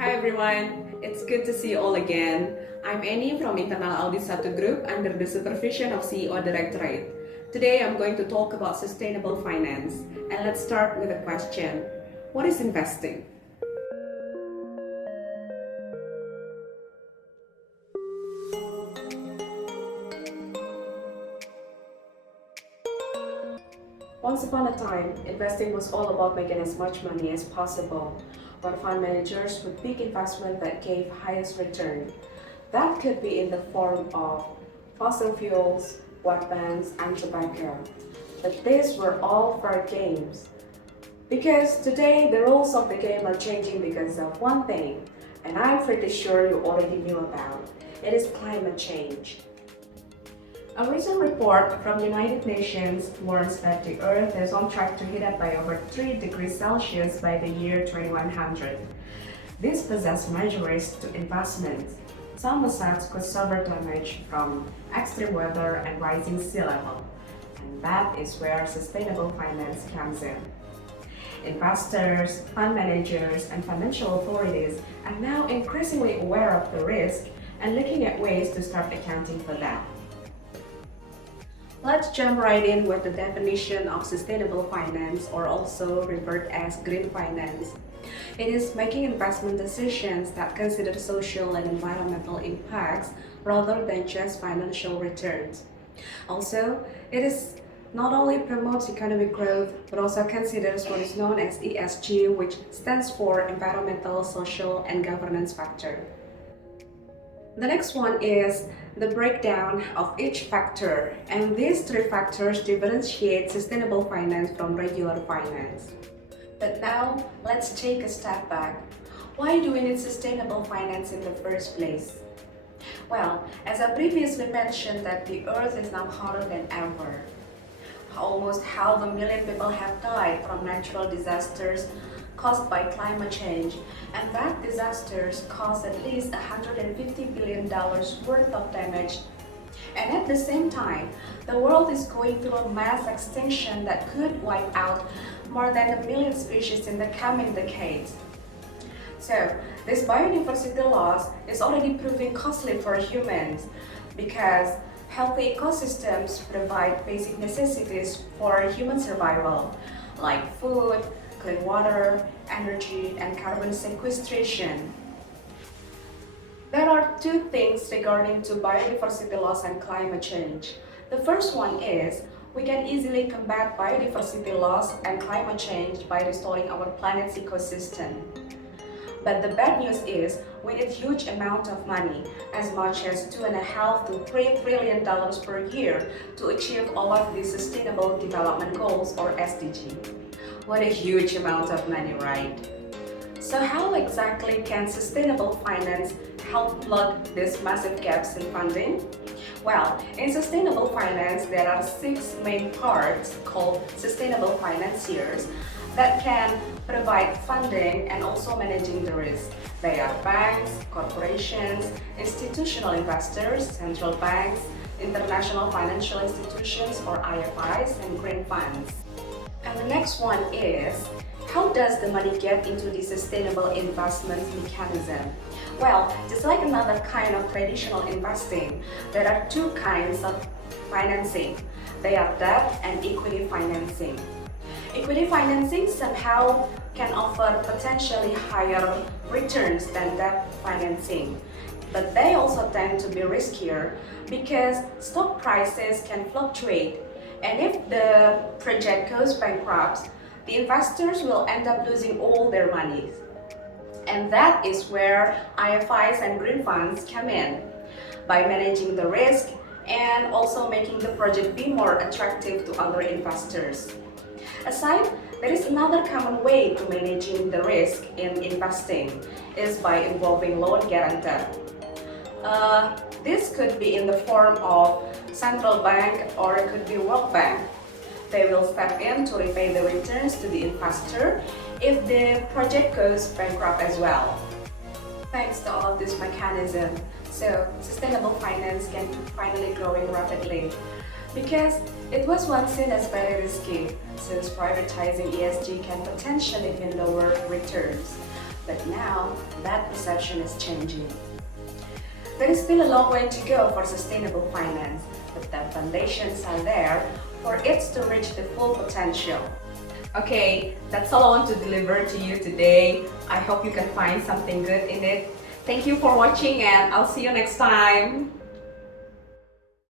Hi everyone, it's good to see you all again. I'm Eny from Internal Audit 1 Group under the supervision of CEO Directorate. Today I'm going to talk about sustainable finance, and let's start with a question. What is investing? Once upon a time, investing was all about making as much money as possible, where fund managers would pick investment that gave highest return. That could be in the form of fossil fuels, weapons, and tobacco. But these were all fair games. Because today the rules of the game are changing because of one thing, and I'm pretty sure you already knew about. It is climate change. A recent report from the United Nations warns that the Earth is on track to heat up by over 3 degrees Celsius by the year 2100. This poses major risks to investments. Some assets could suffer damage from extreme weather and rising sea level, and that is where sustainable finance comes in. Investors, fund managers, and financial authorities are now increasingly aware of the risk and looking at ways to start accounting for that. Let's jump right in with the definition of sustainable finance, or also referred as green finance. It is making investment decisions that consider social and environmental impacts rather than just financial returns. Also, it is not only promotes economic growth, but also considers what is known as ESG, which stands for environmental, social, and governance factor. The next one is the breakdown of each factor, and these 3 factors differentiate sustainable finance from regular finance. But now, let's take a step back. Why do we need sustainable finance in the first place? Well, as I previously mentioned that the Earth is now hotter than ever. Almost 500,000 people have died from natural disasters caused by climate change, and that disasters caused at least $150 billion worth of damage. And at the same time, the world is going through a mass extinction that could wipe out more than 1 million species in the coming decades. So, this biodiversity loss is already proving costly for humans because healthy ecosystems provide basic necessities for human survival, like food, clean water, energy, and carbon sequestration. There are 2 things regarding to biodiversity loss and climate change. The first one is we can easily combat biodiversity loss and climate change by restoring our planet's ecosystem. But the bad news is we need huge amount of money, as much as $2.5 to $3 trillion per year to achieve all of these Sustainable Development Goals, or SDG. What a huge amount of money, right? So how exactly can sustainable finance help plug these massive gaps in funding? Well, in sustainable finance, there are 6 main parts called sustainable financiers that can provide funding and also managing the risk. They are banks, corporations, institutional investors, central banks, international financial institutions or IFIs, and green funds. And the next one is, how does the money get into the sustainable investment mechanism? Well, just like another kind of traditional investing, there are 2 kinds of financing. They are debt and equity financing. Equity financing somehow can offer potentially higher returns than debt financing, but they also tend to be riskier because stock prices can fluctuate. And if the project goes bankrupt, the investors will end up losing all their money. And that is where IFIs and green funds come in, by managing the risk and also making the project be more attractive to other investors. Aside, there is another common way to managing the risk in investing is by involving loan guarantor. This could be in the form of central bank, or it could be World Bank. They will step in to repay the returns to the investor if the project goes bankrupt as well. Thanks to all of this mechanism, so sustainable finance can finally growing rapidly. Because it was once seen as very risky, since prioritizing ESG can potentially mean lower returns. But now, that perception is changing. There is still a long way to go for sustainable finance, but the foundations are there for it to reach the full potential. Okay, that's all I want to deliver to you today. I hope you can find something good in it. Thank you for watching and I'll see you next time.